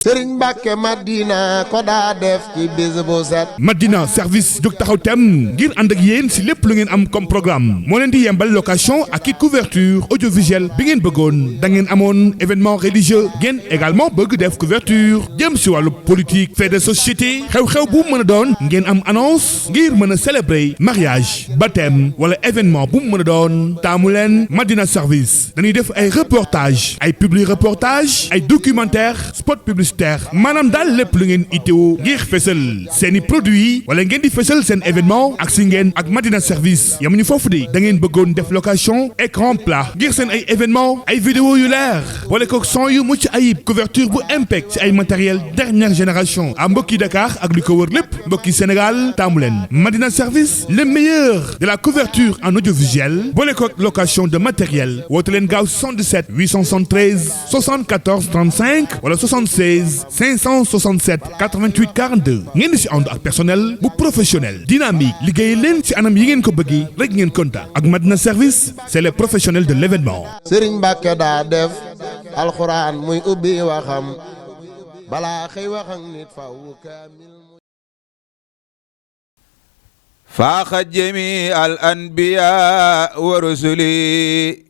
Sëriñ Mbàkke Madina ko daa def ci bis bu set. Madina service jóg taxaw tem ngir ànd ak yéen si lépp lu ngeen am comme programme moo leen di yembal location ak i couverture audiovisuelle bi ngeen bëggoon da ngeen amoon événement religieux ngeen également bëgg def couverture jëm si wàllu politique fait de société xew-xew bu mën a doon ngeen am annonce ngir mën a célébrer mariage baptême wala événement bu mën a doon taamu leen Madina service dañuy def ay reportage ay publi reportage ay documentaire spot publicitaire maanaam daal lépp lu ngeen itteewu ngir fësal seeni produits wala ngeen di fësal seen événement ak si ngeen ak Madina service yamuñu foofu de da ngeen bëggoon def location écran plat ngir seen ay événement ay vidéo yu leer wala ko son yu mucc ayib couverture bu impec ci ay matériel dernière génération à mbokki Dakar ak li ko wër lépp mbokki Sénégal taamu leen Madina service le meilleur de la couverture en audiovisuel boole ko location de matériel woote leen gaaw 77 873 74 35 wala 76 567 88 42 ngeen di si ànd ak personnel bu professionnel dynamique liggéey leen ci anam yi ngeen ko bëggee rek ngeen kontaan ak Madina service c'est les professionnels de l'événement. Sëriñ Mbàkke daa def alxuraan muy ubbi waxam balaa xëy wax ak nit faw kaamil. faaxa jami al anbiya wa rusuli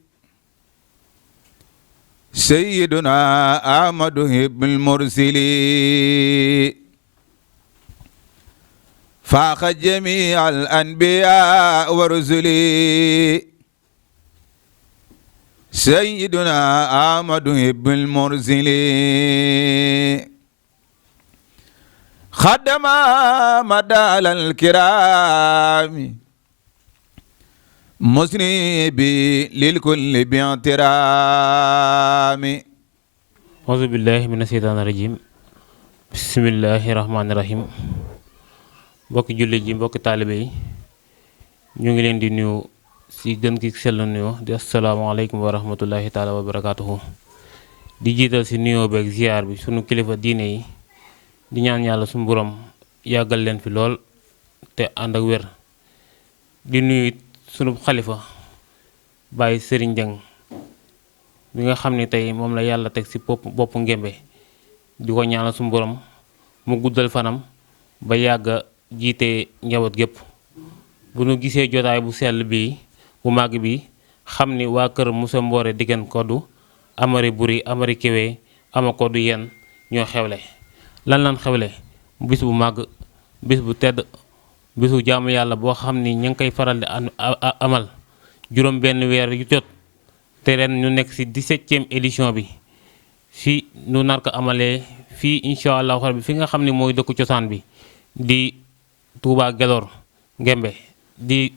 sayyiduna ahmadu ibnul mursili faaxa jami al anbiya wa rusuli sayyiduna ahmadu ibnul mursili xadama madalal kirami musnibi lil kulli bi'tirami auzu billahi mina sheytaani rajim bismillahi rahmaani rahim mbokki jullit ji mbokki taalibe yi ñu ngi leen di nuyu si gën ki sell nuyoo di asalaamaaleykum wa rahmatullahi taala wa barakaatuhu di jiital si nuyoo beeg ziar bi sunu kilifa diine yi di ñaan yàlla suñu borom yàggal leen fi lool te ànd ak wér di nuyu sunu xalifa Baye Serigne Dieng bi nga xam ne tey moom la yàlla teg si bopp Ngémbe di ko ñaanal suñu borom mu guddal fanam ba yàgg jiite njaboot gépp bu nu gisee jotaay bu sell bii bu màgg bi xam ni waa kër Moussa Mboore Digeen Koddu Amari Buri Amari Kéwé ama Koddu yenn ñoo xewle lan lan xewle bis bu màgg bis bu tedd bisu jaamu yàlla boo xam ni ñu ngi koy faral di amal juróom benn weer yu jot te ren ñu nekk ci 17e édition bi si nu nar ko amalee fii incha allahu rabbi fi nga xam ni mooy dëkku cosaan bi di Touba Gelor Ngémbe di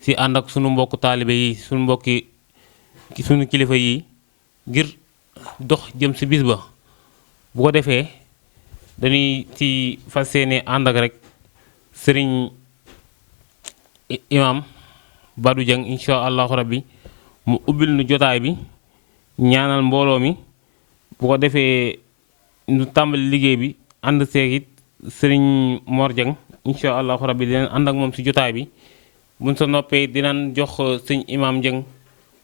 si ànd ak sunu mbokku taalibe yi sunu mbokki sunu kilifa yi ngir dox jëm si bis ba bu ko defee dañuy ci fas yéene ànd ak rek sëriñ imam Badou Dieng incha allahu rabbi mu ubbil nu jotaay bi ñaanal mbooloo mi bu ko defee nu tàmbali liggéey bi ànd seeg it sëriñ Mor Dieng incha allahu rabbi dinañ ànd ak moom si jotaay bi buñ sa noppee dinañ jox sëñ imam Dieng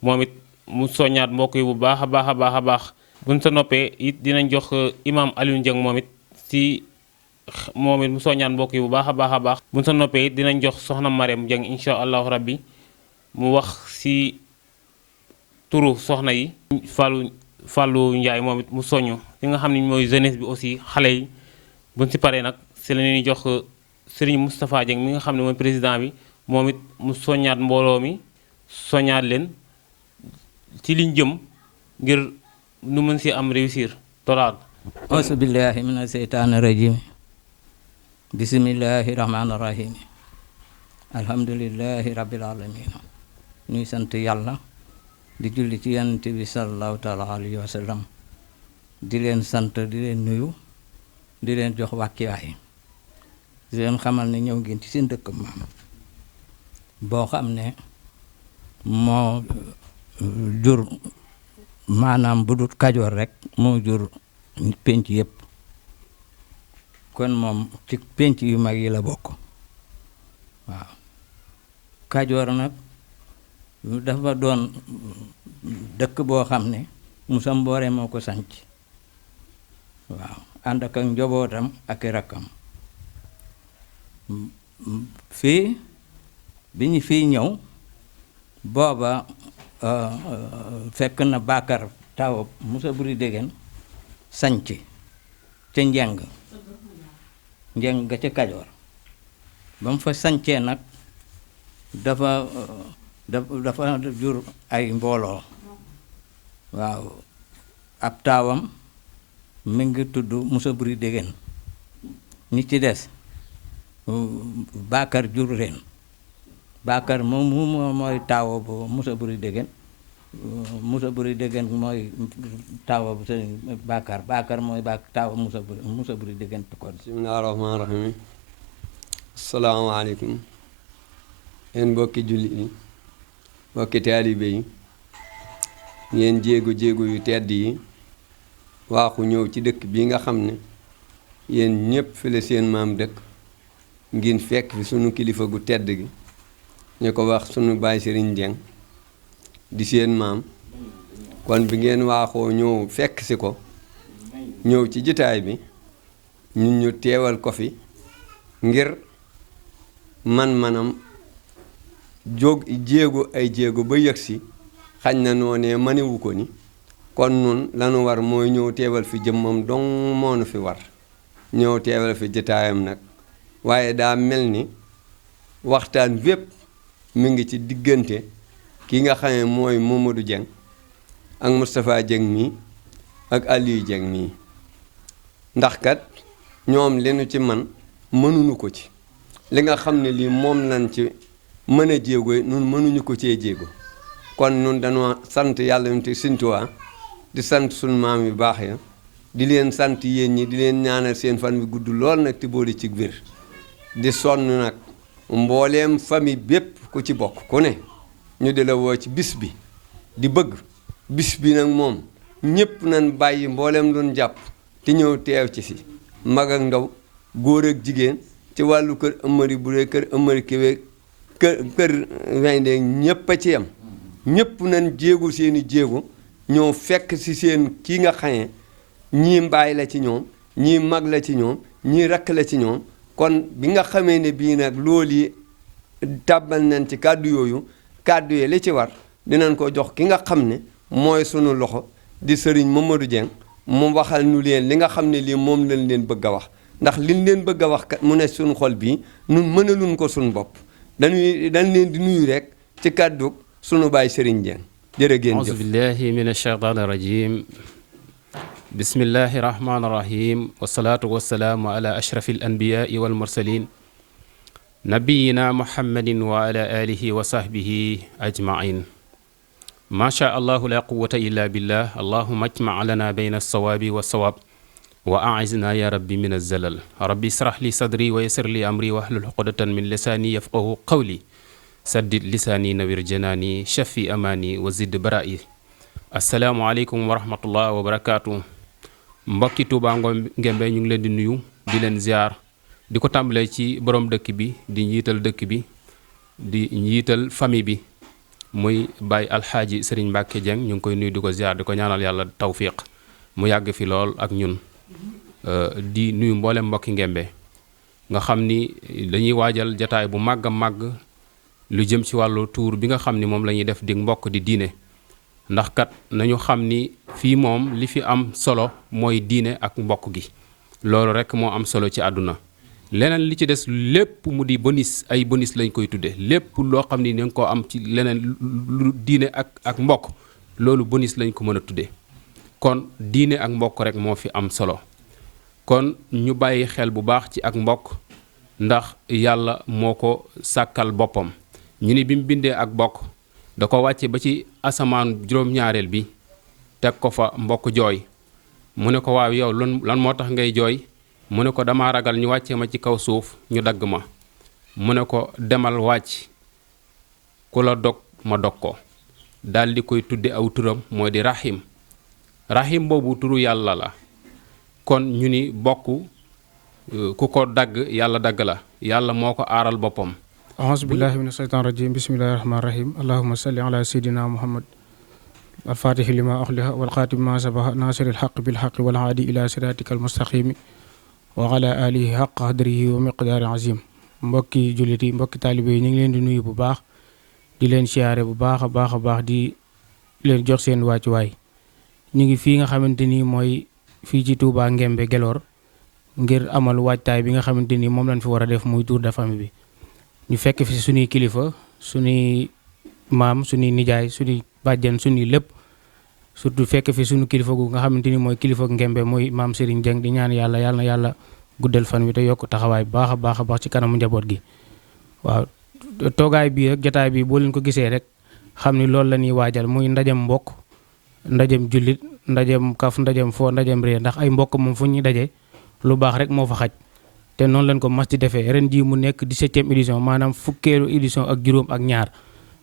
moom it mu soññaat mbokk yi bu baax a baax a baax a baax buñ sa noppee it dinañ jox imam Alioune Dieng moom it si moom it mu soññaan mbokk yi bu baax a baax a baax buñ sa noppee dinañ jox soxna Mariam Dieng incha allahu rabbi mu wax si turu soxna yi Fallou Ndiaye moom it mu soññ li nga xam ne mooy jeunesse bi aussi xale yi buñ si paree nag si la ñuy jox Serigne Moustapha Dieng mi nga xam ne mooy président bi moom it mu soññaat mbooloo mi soññaat leen ci liñ jëm ngir nu mën si am réussir total auzu billahi mina seytaani rajim bismillahi rahmaani rahim alhamdulillahi rabbil alamin ñuy sant yàlla di julli ci yonent bi sallallahu taala alayhi wa sallam di leen sant di leen nuyu di leen jox wàkkiwaay di leen xamal ne ñëw ngeen ci seen dëkk maam boo xam ne moo jur maanaam bu dut Kajoor rek moo jur pénc yëpp kon moom ci pénc yu mag yi la bokk waaw Kajoor nag dafa doon dëkk boo xam ne Moussa Mboore moo ko sanc waaw ànd ak njobootam ak i rakkam fii bi ñu fii ñëw booba fekk na Bakar taw Moussa Buri Degen sanc ca njeng ga ca Kajoor ba mu fa sancee nag dafa jur ay mbooloo waaw ab taawam mi ngi tudd Moussa Buri Degen ñi ci des Bakar jur leen Bakar moom mooy taawa bu Moussa Buri Degen Moussa Buri Degen mooy taawa bu sëriñ Bakar mooy taawa Moussa Buri Degen tukkoon. bismillaahi rahmaani rahiim. asalaamaaleykum yéen mbokki jullit yi mbokki taalibe yi ngeen jéego yu tedd yi waaxu ñëw ci dëkk bi nga xam ne yéen ñépp fi la seen maam dëkk ngeen fekk fi sunu kilifa gu tedd gi ñu ko wax sunu baay Sëriñ Jeng di seen maam kon bi ngeen waaxoo ñëw fekk si ko ñëw ci jitaay bi ñun ñu teewal ko fi ngir manam jéego ba yëgsi xañ na noonee manewu ko ni kon nun lanu war mooy ñëw teewal fi jëmmam dong moonu fi war ñëw teewal fi jitaayam nag waaye daa mel ni waxtaan bépp mi ngi ci diggante ki nga xam ne mooy Mamadou Dieng ak Moustapha Dieng mii ak Aliou Dieng mii ndax kat ñoom leenu ci man mënuñu ko ci li nga xam ne lii moom lañ ci mën a jéego nun mënuñu ko cee jéego kon nun dañoo sant yàlla ñu te Sëñ Tuubaa di sant sunu maam yu baax ya di leen sant yéen ñi di leen ñaanal seen fan bi gudd lool nag te boole ci wér di sonn nag mbooleem famille bépp ku ci bokk ku ne ñu di la woo ci bis bi di bëgg bis bi nag moom ñépp nañ bàyyi mbooleem doon jàpp te ñëw teew ci si mag ak ndaw góor ak jigéen ci wàllu kër ëmmëri bu dee kër ëmmëri kiwee kër wayndee ñépp a ci yam ñépp nañ jéegu seeni jéegu ñëw fekk si seen kii nga xañee ñii mbaay la ci ñoom ñii mag la ci ñoom ñii rakk la ci ñoom kon bi nga xamee ne bii nag loolu yi tàbbal nañ ci kàddu yooyu kàddu yi li ci war dinañ ko jox ki nga xam ne mooy sunu loxo di sëriñ Mamadou Dieng mu waxal nu leen li nga xam ne lii moom lañ leen bëgg a wax ndax liñ leen bëgg a wax kat mu ne suñu xol bii nun mënaluñ ko suñu bopp dañ leen di nuyu rek ci kàddu sunu baay Sëriñ Dieng jërë ngeen jëf. auzu billahi min ashaytaani rajim bismillahi rahmaani rahim wasalaatu wasalaamu ala ashrafi al anbiyaai wal mursalin nabiyina muhammadin wa ala alihi wa sahbihi ajmain macha allahu la quwata illa billah allahuma ajmac lana bayna alsawaabi walsawaab wa aizna ya rabbi min alzalal rabbi israh li sadri wa yassir li amri wahlul uqdatan min lisaani yafqahu qawli saddid lisaani nawir janaani shafi amaani wa zid bara'i asalaamualeykum wa rahmatullah wa barakaatu mbokki Touba Ngembe ñu ngi leen di nuyu di leen ziar di ko tàmbalee ci borom dëkk bi di njiital dëkk bi di njiital famille bi muy Baye Alxaaji Serigne Mbacke Dieng ñu ngi koy nuyu di ko ziar di ko ñaanal yàlla tawfiq mu yàgg fi lool ak ñun di nuyu mboolem mbokki Ngembe nga xam ni dañuy waajal jataay bu màgg a màgg lu jëm ci wàllu tuur bi nga xam ni moom la ñuy def di mbokk di diine ndax kat nañu xam ni fii moom li fi am solo mooy diine ak mbokk gi loolu rekk moo am solo ci àdduna leneen li ci des lépp mu di bonus ay bonus lañ koy tudde lépp loo xam ni ne nga ko am ci leneen lu diine ak mbokk loolu bonus lañ ko mën a tudde kon diine ak mbokk rekk moo fi am solo kon ñu bàyyi xel bu baax ci ak mbokk ndax yàlla moo ko sàkkal boppam ñu ni bi mu bindee ak bokk da ko wàcce ba ci asamaan juróom-ñaareel bi teg ko fa mbokk jooy mu ne ko waaw yow lan moo tax ngay jooy mu ne ko dama ragal ñu wàcce ma ci kaw suuf ñu dagg ma mu ne ko demal wàcc ku la dog ma dog ko daal di koy tudde aw turam mooy di rahim rahim boobu turu yàlla la kon ñu ni bokk ku ko dagg yàlla dagg la yàlla moo ko aaral boppam auzu billahi mina shaytaan rajim bismillahi rahmaani rahim allahuma salli ala seydina muhammad alfaatixi lima axliha walxaatimi ma sabaxa naasiri alxaq bilxaqi walhaadi ila siraatika almustaqimi wa ala alihi xaq qadrihi wa miqdaari azim. mbokki jullit yi mbokki taalibe yi ñu ngi leen di nuyu bu baax di leen siyaare bu baax a baax di leen jox seen wàccuwaay. ñu ngi fii nga xamante ni mooy fii ci Touba Ngembe Gelor ngir amal waajtaay bi nga xamante ni moom lañ fi war a def muy tour de famille bi. ñu fekk fi suñuy kilifa suñuy maam suñuy nijaay suñuy bàjjen suñuy lépp surtout fekk fi suñu kilifa gu nga xamante ni mooy kilifa Ngembe mooy maam Serigne Dieng di ñaan yàlla na yàlla guddal fan wi te yokk taxawaay bu baax a baax ci kanamu njaboot gi. waaw toogaay bii rek jotaay bi boo leen ko gisee rek xam ni loolu la ñuy waajal muy ndajem mbokk ndajem jullit ndajem kaf ndajem foo ndajem ree ndax ay mbokk moom fu ñuy daje lu baax rek moo fa xaj te noonu lañ ko mas di defee ren jii mu nekk 17e édition maanaam fukkeelu édition ak juróom ak ñaar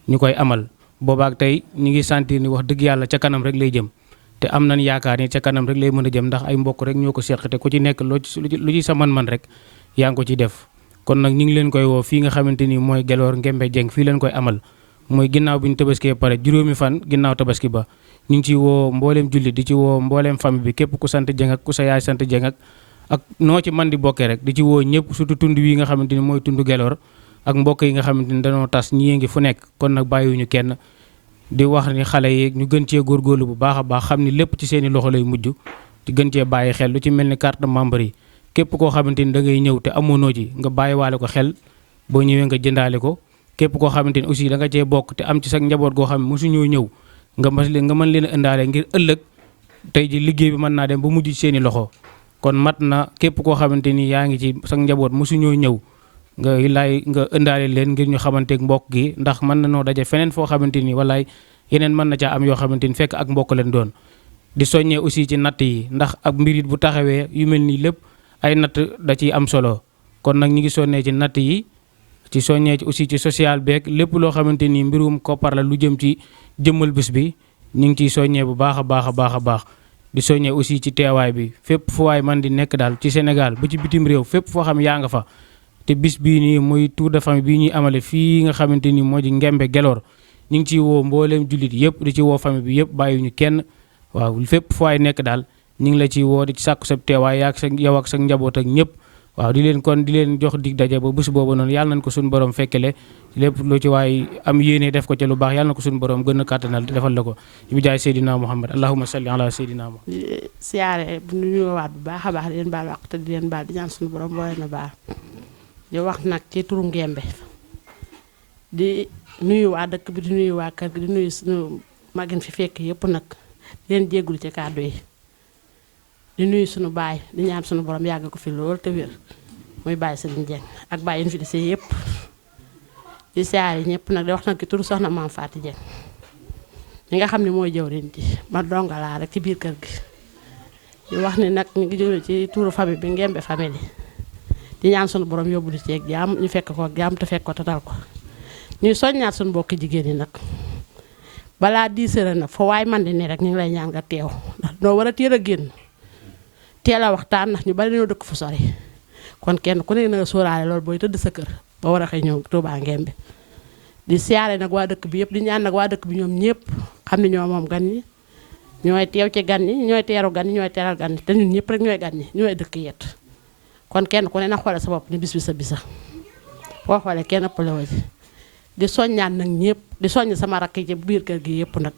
ñu koy amal boobaak tey ñu ngi sentir ni wax dëgg yàlla ca kanam rek lay jëm te am nañ yaakaar ni ca kanam rek lay mën a jëm ndax ay mbokk rek ñoo ko seq te ku ci nekk lu ci sa man-man rek yaa ngi ko ci def kon nag ñu ngi leen koy woo fii nga xamante ni mooy Gelor Ngembe Dieng fii leen koy amal mooy ginnaaw bi ñu tabaskee pare juróomi fan ginnaaw tabaski ba ñu ngi ci woo mbooleem jullit di ci woo mbooleem famille bi képp ku sant Dieng ak ku sa yaay sant Dieng ak noo ci man di bokkee rek di ci woo ñëpp surtout tund wi nga xamante ni mooy tund Gelor ak mbokk yi nga xamante ni dañoo tas ñi ngi fu nekk kon nag bàyyiwuñu kenn di wax ni xale yi ñu gën cee góorgóorlu bu baax a baax xam ni lépp ci seeni loxo lay mujj di gën cee bàyyi xel lu ci mel ni carte membre yi képp koo xamante ni da ngay ñëw te amoonoo ci nga bàyyiwaale ko xel boo ñëwee nga jëndaale ko képp koo xamante ni aussi da nga cee bokk te am ci sa njaboot goo xam ne mosuñoo ñëw nga mën leen a indaale ngir ëllëg tey ji liggéey bi mën naa dem ba mujj ci seeni loxo kon mat na képp koo xamante ni yaa ngi ci sa njaboot mosuñoo ñëw nga indaale leen ngir ñu xamanteeg mbokk gi ndax mën na noo daje feneen foo xamante ni walaay yeneen mën na caa am yoo xamante ni fekk ak mbokk leen doon di soññee aussi ci natt yi ndax ak mbirit bu taxawee yu mel nii lépp ay natt da ciy am solo kon nag ñu ngi sonnee ci natt yi ci soññee ci aussi ci social beeg lépp loo xamante ni mbirum koppar la lu jëm ci jëmmal bis bi ñu ngi ciy soññee bu baax a baax di soññee aussi ci teewaay bi fépp fu waay man di nekk daal ci Sénégal ba ci bitim réew fépp foo xam yaa nga fa te bis bii nii muy tour de famille bii ñuy amale fii nga xamante ni moo di Ngembe Gelor ñu ngi ciy woo mbooleem jullit yëpp di ci woo famille bi yëpp bàyyiwuñu kenn waaw fépp fu waay nekk daal ñu ngi la ciy woo di ci sàkku sa teewaay yaa ak sa yow ak sa njaboot ak ñëpp waaw di leen jox dig daje ba bés boobu noonu yàlla nañ ko suñu borom fekkele lépp lu ci waay am yéene def ko ca lu baax yàlla na ko suñu borom gën a kàttanal defal la ko bi jaay Seydina Muhammad allahumma salli ala Seydina Muhammad. siyaare bu nuyuwaat bu baax a baax di leen baal wax te di leen baal di ñaan suñu borom boole na baal di wax nag ci turu Ngembe di nuyu waa dëkk bi di nuyu waa kër gi di nuyu suñu magin fi fekk yëpp nag di leen jéggul ci kàddu yi di nuyu suñu baay di ñaan suñu borom yàgg ko fi lool te wér muy baay Serigne Dieng ak baay yi fi di see yëpp di siyaare ñëpp nag di wax nag ki turu soxna Maam Faati Dieng ñi nga xam ne mooy jëwriñ ji ma dongalaa rek ci biir kër gi di wax ni nag ñu ngi jóge ci turu famille bi Ngembe famille di ñaan suñu borom yóbbu di ceeg jaam ñu fekk ko jaam te fekk ko te dal ko ñuy soññaat suñu mbokki jigéen ñi nag balaa 10 heures nag fa waay man di ne rek ñu ngi lay ñaan nga teew ndax noo war a teel a génn teel a waxtaan ndax ñu bari dañoo dëkk fu sori kon kenn ku ne na nga sóoraale loolu booy tëdd sa kër ba war a xëy ñëw Touba Ngembe di siyaare nag waa dëkk bi yëpp di ñaan nag waa dëkk bi ñoom ñëpp xam ne ñoo moom gan ñi ñooy teew ci gan ñi ñooy teeru gan ñi ñooy teeral gan ñi te ñun ñëpp rek ñooy gan ñi ñooy dëkk yet kon kenn ku ne na xoole sa bopp ni bis bi sa bisa boo xoolee kenn ëppale woo ci di soññaan nag ñëpp di soññ sama rakk yi ci biir kër gi yëpp nag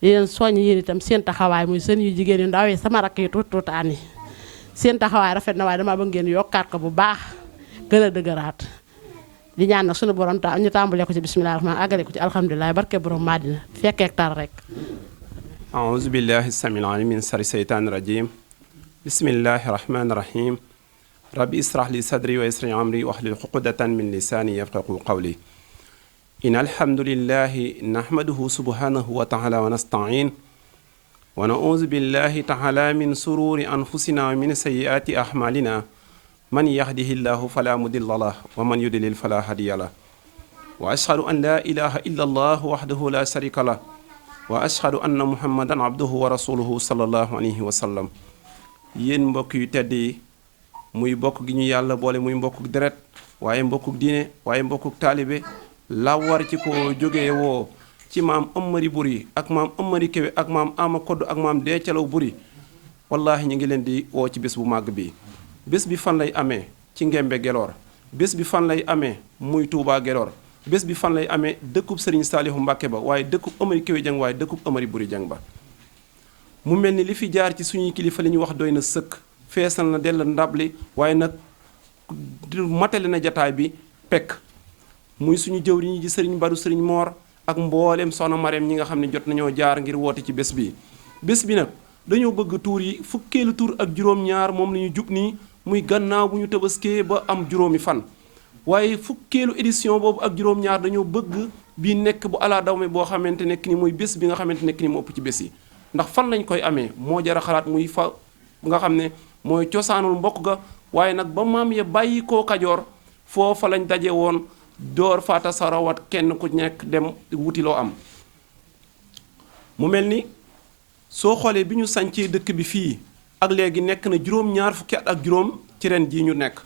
di leen soññ yéen itam seen taxawaay muy seen yu jigéen yu ndaw yi sama rakk yi tuutaan yi seen taxawaay rafet na waaye dama bëgg ngeen yokkaat ko bu baax gën a dëgëraat di ñaan nag suñu borom ñu tàmbalee ko ci bismillah rahmaan àggale ko ci alhamdulilah barke borom Madina fekkeek tar rek aouzu billahi samil alim min sari seytaani rajim bismillahi rahmani rahim rabbi israh li sadri wa yassir amri wahlul uqdatan min lisani yafqahu qawli in alhamdulillahi nahmaduhu subhanahu wa taala wa nasta'in wa na'udhu billahi taala min sururi anfusina wa min sayyiati a'malina man yahdihillahu fala mudilla lah wa man yudlil fala hadiya lah wa ashhadu an la ilaha illa allah wahdahu la sharika lah wa ashhadu anna muhammadan abduhu wa rasuluhu sallallahu alayhi wa sallam. yéen mbokk yu tedd yi muy mbokk gi ñu yàlla boole muy mbokkuk deret waaye mbokkuk diine waaye mbokkuk taalibe la war ci ko jógee woo ci maam Amari Buri ak maam Amari Kewe ak maam Ama Kodd ak maam Dee Calaw Buri wallahi ñu ngi leen di woo ci bés bu màgg bi bés bi fan lay amee ci Ngembe Gelor bés bi fan lay amee muy Touba Gelor bés bi fan lay amee dëkkub Serigne Saalihu Mbàkke ba waaye dëkkub Amari Kewe Jeng waaye dëkkub Amari Buri Jeng ba mu mel ni li fi jaar ci suñuy kilifa li ñu wax doy na sëkk feesal na dell ndab li waaye nag matale na jataay bi pekk muy suñu jëwriñ ji Serigne Badu Serigne Moor ak mboolem soxna Mareem ñi nga xam ne jot nañoo jaar ngir woote ci bés bi nag dañoo bëgg tuur yi fukkeelu tuur ak juróom-ñaar moom la ñu jub nii muy gannaaw bu ñu tabaskee ba am juróomi fan waaye fukkeelu édition boobu ak juróom-ñaar dañoo bëgg bii nekk bu alaa dawme boo xamante nekk ni muy bés bi nga xamante nekk ni mu ëpp ci bés yi ndax fan lañ koy amee moo jar a xalaat muy fa nga xam ne mooy cosaanul mbokk ga waaye nag ba maam ya bàyyi koo Kajoor foofa lañ daje woon door faata sarawat kenn ku nekk dem wuti loo am mu mel ni soo xoolee bi ñu sancee dëkk bi fii ak léegi nekk na juróom-ñaar fukki at ak juróom ci ren jii ñu nekk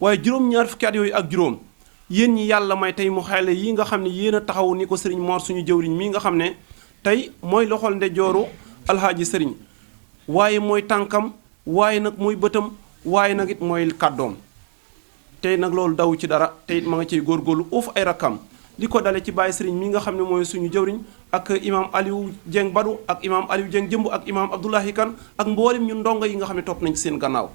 waaye juróom-ñaar fukki at yooyu ak juróom yéen ñi yàlla may tey mu xale yi nga xam ne yéen a taxaw ni ko sëriñ Mor suñu jëwriñ mii nga xam ne tey mooy loxol ndeyjooru alxaaji sëriñ waaye mooy tànkam waaye nag mooy bëtam waaye nag it mooy kàddoom tey nag loolu daw ci dara tey it ma nga ciy góorgóorlu uuf ay rakkam li ko dale ci bàyyi sëriñ mi nga xam ne mooy suñu jëwriñ ak imaam Aliou Dieng Badu ak imaam Aliou Dieng Jëmb ak imaam Abdoulahi Kan ak mboolem ñu ndongo yi nga xam ne topp nañ ci seen gannaaw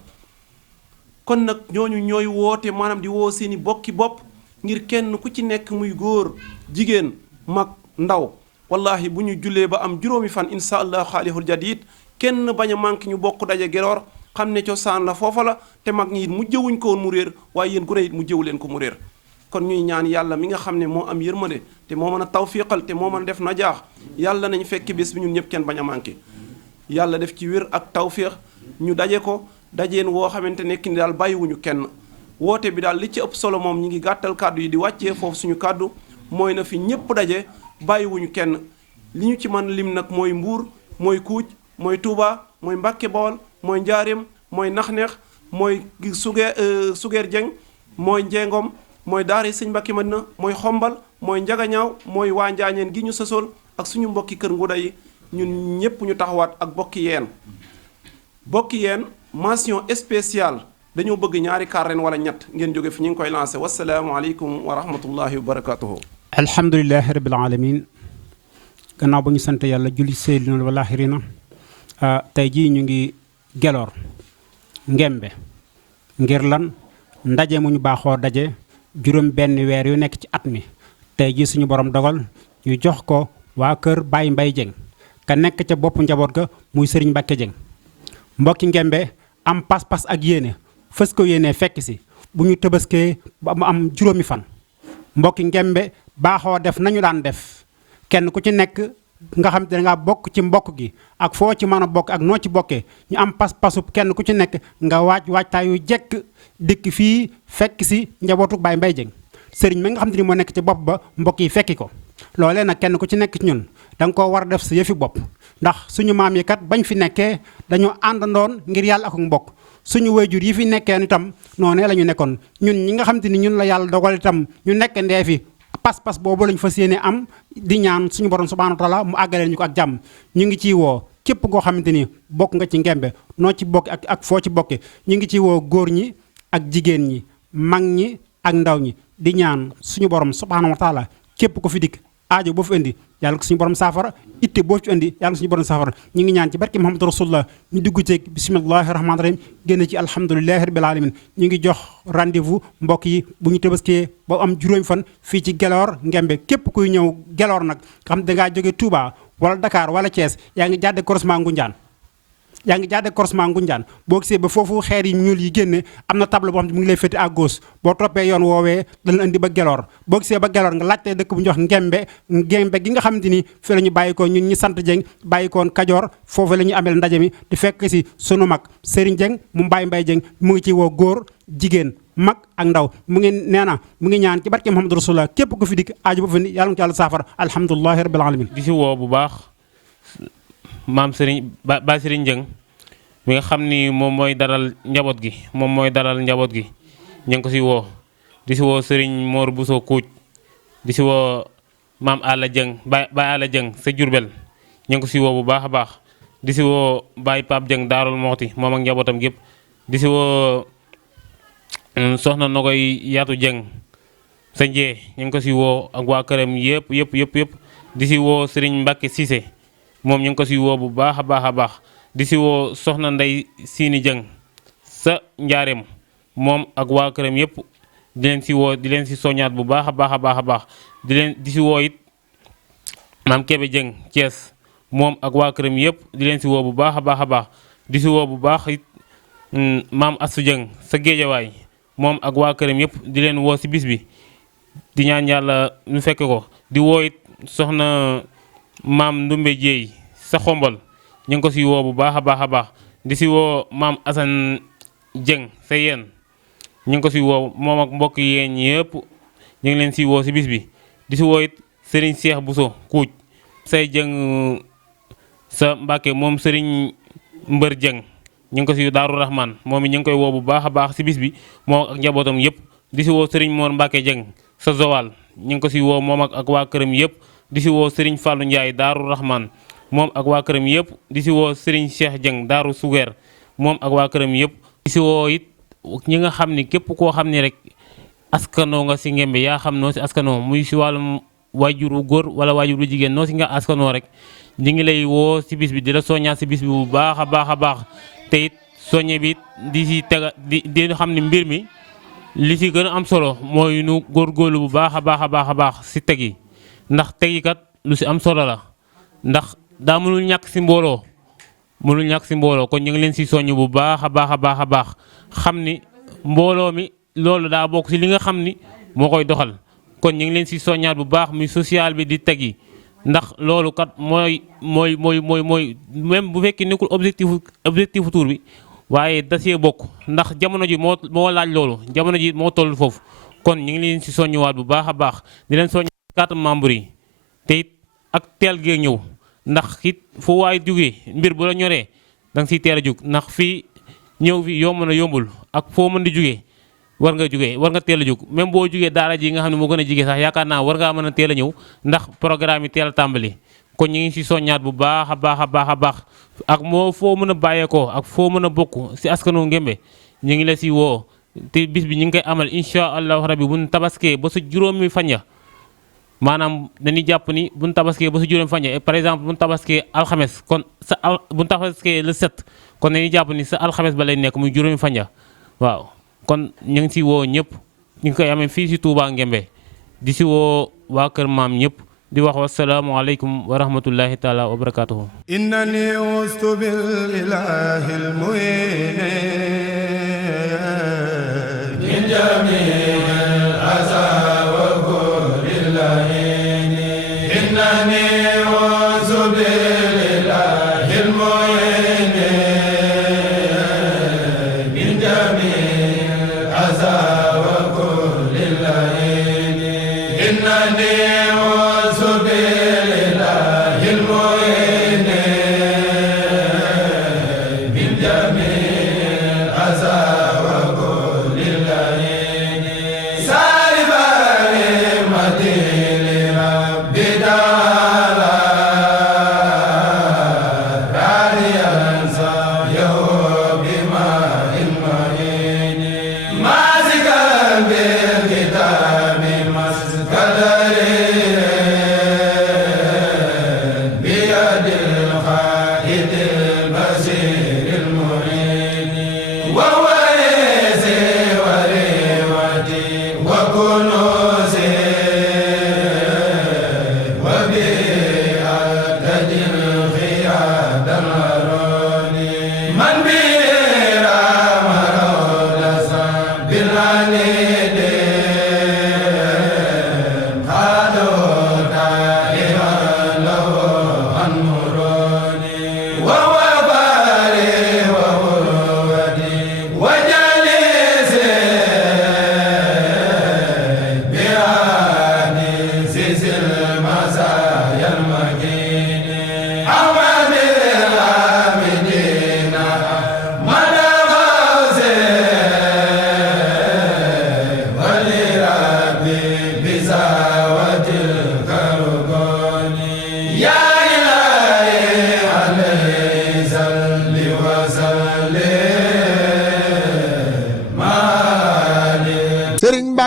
kon nag ñooñu ñooy woote maanaam di woo seeni bokki bopp ngir kenn ku ci nekk muy góor jigéen mag ndaw wallahi bu ñu jullee ba am juróomi fan insha allah xaalihul jadid kenn bañ a manqué ñu bokk daje Gelor xam ne cosaan la foofa la te mag ñi it mu jëwuñ ko woon mu réer waaye yéen gune it mu jëwu leen ko mu réer kon ñuy ñaan yàlla mi nga xam ne moo am yërmande te moo mën a tawfiqal te moo mën a def najaax yàlla nañ fekk bés bi ñun ñëpp kenn bañ a manqué yàlla def ci wér ak tawfiq ñu daje ko dajeen woo xamante nekk ni daal bàyyiwuñu kenn woote bi daal li ci ëpp solo moom ñi ngi gàttal kàddu yi di wàccee foofu suñu kàddu mooy na fi ñëpp daje bàyyiwuñu kenn li ñu ci mën lim nag mooy Mbuur mooy Kuuj mooy Touba mooy Mbàkke Bawol mooy Njaareem mooy Naxneex mooy Sugeer Jeng mooy Njengom mooy daara Sëñ Mbàkke Madina mooy Xombal mooy Njagañaaw mooy waa Njaañeen gi ñu sësool ak suñu mbokki kër Nguda yi ñun ñëpp ñu taxawaat ak bokki yeen mention spéciale dañoo bëgg ñaari kaar ren wala ñett ngeen jóge fi ñu ngi koy lancé wasalaamualeykum wa rahmatullahi wa barakatuhu alhamdulilahi rabil alamin gannaaw ba ñu sant yàlla julli seydina wal aaxirina tey jii ñu ngi Gelor Ngembe ngir lan ndaje mu ñu baaxoo daje juróom benn weer yu nekk ci at mi tey jii suñu borom dogal ñu jox ko waa kër Baye Mbaye Dieng ka nekk ca boppu njaboot ga muy Serigne Mbacke Dieng mbokki Ngembe am pas-pas ak yéene fës ko yéene fekk si bu ñu tëbaskee ba mu am juróomi fan mbokki Ngembe baaxoo def nañu daan def kenn ku ci nekk nga xam te dangaa bokk ci mbokk gi ak foo ci mën a bokk ak noo ci bokkee ñu am pas-pasub kenn ku ci nekk nga waajtaayu jekk dikk fii fekk si njabootu Baye Mbaye Dieng sëriñ mi nga xam te ni moo nekk ci bopp ba mbokk yi fekki ko loolee nag kenn ku ci nekk ci ñun da nga koo war a def sa yëfi bopp ndax suñu maam yi kat bañ fi nekkee dañoo àndandoon ngir yàlla ak mbokk suñu wayjur yi fi nekkee itam noonee la ñu nekkoon ñun ñi nga xam te ni ñun la yàlla dogal itam ñu nekk ndee fi pas-pas boobu lañ fas yéene am di ñaan suñu borom subhanahu wa taala mu àggaleen ñu ko ak jàmm ñu ngi ciy woo képp koo xamante ni bokk nga ci Ngembe noo ci bokk ak foo ci bokke ñu ngi ciy woo góor ñi ak jigéen ñi mag ñi ak ndaw ñi di ñaan suñu borom subhanahu wa taala képp ko fi dikk aajo boo fi indi yàlla ko suñu borom saafara itte boo fi indi yàlla ko suñu borom saafara ñu ngi ñaan ci barke Muhammadu Rasulullah ñu dugg ci bismillahi rahmaani rahim génn ci alhamdulilahi rabbil alamin ñu ngi jox rendez-vous mbokk yi bu ñu tëbaskee ba am juróomi fan fii ci Gelor Ngembe képp kuy ñëw Gelor nag nga xam dangaa jóge Touba wala Dakar wala Thiès yaa ngi jàdde croisement Ngunjaan boo gisee ba foofu xeer yi ñuul yi génne am na table boo xam ne mu ngi lay féete à gauche boo toppee yoon woowee dana indi ba Gelor boo gisee ba Gelor nga laajtee dëkk bu ñu wax Ngembe gi nga xamante ni fi la ñu bàyyi ko ñun ñi sant Dieng bàyyi koon Kajoor foofu la ñu amel ndaje mi di fekk si sunu mag Serigne Dieng mu Baye Mbaye Dieng mu ngi ci woo góor jigéen mag ak ndaw mu ngi nee na mu ngi ñaan ci barke Muhammadu Rasulullah képp ku fi dikk aaju ba fi yàlla na ko yàlla saafara alhamdulilahi rabbil alamin di si woo bu baax maam Serigne Ba Serigne Dieng mi nga xam ni moom mooy dalal njaboot gi ñu ngi ko si woo di si woo Serigne Mor Bousso Kuuj di si woo maam Alla Dieng Baye Alla Dieng sa Jurbel ñu ngi ko si woo bu baax a baax di si woo Baye Pape Dieng Daarul Moxti moom ak njabootam gépp di si woo soxna Nogoy Yaatu Dieng sa njee ñu ngi ko si woo ak waa këram yëpp di si woo Serigne Mbacke Cissé moom ñu ngi ko si woo bu baax a baax a baax di si woo soxna Ndey Siini Dieng sa njaareem moom ak waa këram yëpp di leen si woo di leen si soññaat bu baax a baax a baax a baax di si woo it maam Kébé Dieng Thiès moom ak waa këram yëpp di leen si woo bu baax a baax a baax di si woo bu baax it maam Assou Dieng sa Géejawaay moom ak waa këram yëpp di leen woo si bis bi di ñaan yàlla ñu fekk ko di woo it soxna maam Ndumbe Jéey sa Xombol ñu ngi ko si woo bu baax a baax a baax di si woo maam Assane Dieng sa yéen ñu ngi ko si woo moom ak mbokk yéen yëpp ñu ngi leen si woo si bis bi di si woo it Serigne Cheikh Bousso Kuuj say Dieng sa Mbàkke moom Serigne Mbër Dieng ñu ngi ko si Daaru Rahman moom it ñu ngi koy woo bu baax a baax si bis bi moom ak njabootam yëpp di si woo Serigne Mor Mbàkke Dieng sa Zowal ñu ngi ko si woo moom ak waa këram yëpp di si woo Serigne Fallou Ndiaye Daaru Rahman moom ak waa këram yëpp di si woo Serigne Cheikh Dieng Daaru Sugeer moom ak waa këram yëpp di si woo it ñi nga xam ni képp koo xam ni rek askanoo nga si Ngembe yaa xam noo si askanoo muy si wàllum waajuru góor wala waajuru jigéen noo si nga askanoo rek ñu ngi lay woo si bis bi di la soññaa si bis bi bu baax a baax a baax te it soññe bi di si tega di xam ni mbir mi li si gën a am solo mooy nu góorgóorlu bu baax a baax a baax a baax si teg yi ndax teg yi kat lu si am solo la ndax daa mënul ñàkk si mbooloo kon ñu ngi leen si soññ bu baax a baax a baax a baax xam ni mbooloo mi loolu daa bokk si li nga xam ni moo koy doxal kon ñu ngi leen si soññaat bu baax muy social bi di teg yi ndax loolu kat mooy même bu fekkee nekkul objectif tour bi waaye da see bokk ndax jamono ji moo laaj loolu jamono ji moo toll foofu kon ñu ngi leen si soññuwaat bu baax a baax di leen soññ carte membre yi te it ak teel gee ñëw ndax it fu waay jógee mbir bu la ñoree da nga siy teel a jóg ndax fii ñëw fi yomb na yombul ak foo mën di jógee war nga teel a jóg même boo jógee daara ji nga xam ne moo gën a jige sax yaakaar naa war ngaa mën a teel a ñëw ndax programme yi teel a tàmbali kon ñu ngi si soññaat bu baax a baax a baax a baax ak moo foo mën a bàyyeekoo ak foo mën a bokk si askanu Ngembe ñu ngi la si woo te bis bi ñu ngi koy amal incha allahu rabi buñ tabaskee ba sa juróomi fan ya maanaam dañuy jàpp ni buñ tabaskee ba sa juróomi fan ya par exemple buñ tabaskee alxames kon buñ tabaskee le 7 kon dañuy jàpp ni sa alxames ba lay nekk muy juróomi fan ya waaw kon ñu ngi si woo ñëpp ñu ngi koy amee fii si Touba Ngembe di si woo waa kër maam ñëpp di wax wassalaamu aleykum wa rahmatullahi taala wa barakatuhu innani ustu bil ilahil mu'in min jami'il asa wa kulli lahin innani ustu bil ilahil mu'in min jami'il asa wa kulli lahin innani wa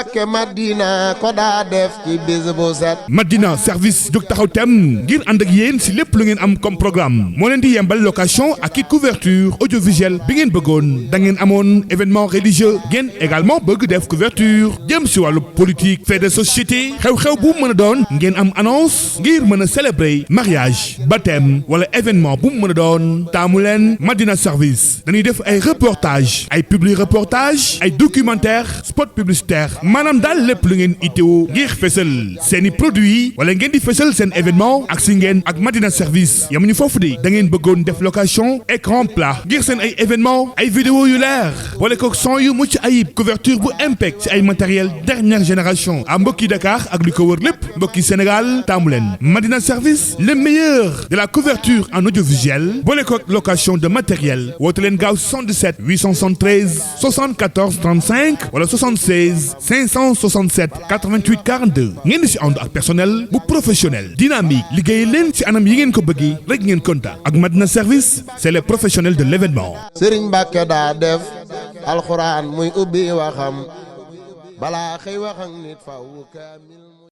Mbàkke Madina ko daa def ci bis bu set. Madina service jóg taxaw tem ngir ànd ak yéen si lépp lu ngeen am comme programme moo leen di yembal location ak i couverture audiovisuelle bi ngeen bëggoon da ngeen amoon événement religieux ngeen également bëgg def couverture jëm si wàllu politique fait de société xew-xew bu mën a doon ngeen am annonce ngir mën a célébrer mariage baptême wala événement bu mën a doon taamu leen Madina service dañuy def ay reportage ay publi reportage ay documentaire spot publicitaire maanaam daal lépp lu ngeen itteewu ngir fësal seeni produit wala ngeen di fësal seen événement ak si ngeen ak Madina service yamuñu foofu de da ngeen bëggoon def location écran plat ngir seen ay événement ay vidéo yu leer boole ko son yu mucc ayib couverture bu impec ci ay matériel dernière génération à mbokki Dakar ak li ko wër lépp mbokki Sénégal taamu leen Madina service le meilleur de la couverture en audiovisuel boole ko location de matériel woote leen gaaw 77 873 74 35 wala 76 567 88 42 ngeen di si ànd ak personnel bu professionnel dynamique liggéey leen ci anam yi ngeen ko bëggee rek ngeen kontaan ak Madina service c'est les professionnels de l'événement. Sëriñ Mbàkke daa def alxuraan muy ubbi waxam balaa xëy wax ak nit faw kaamil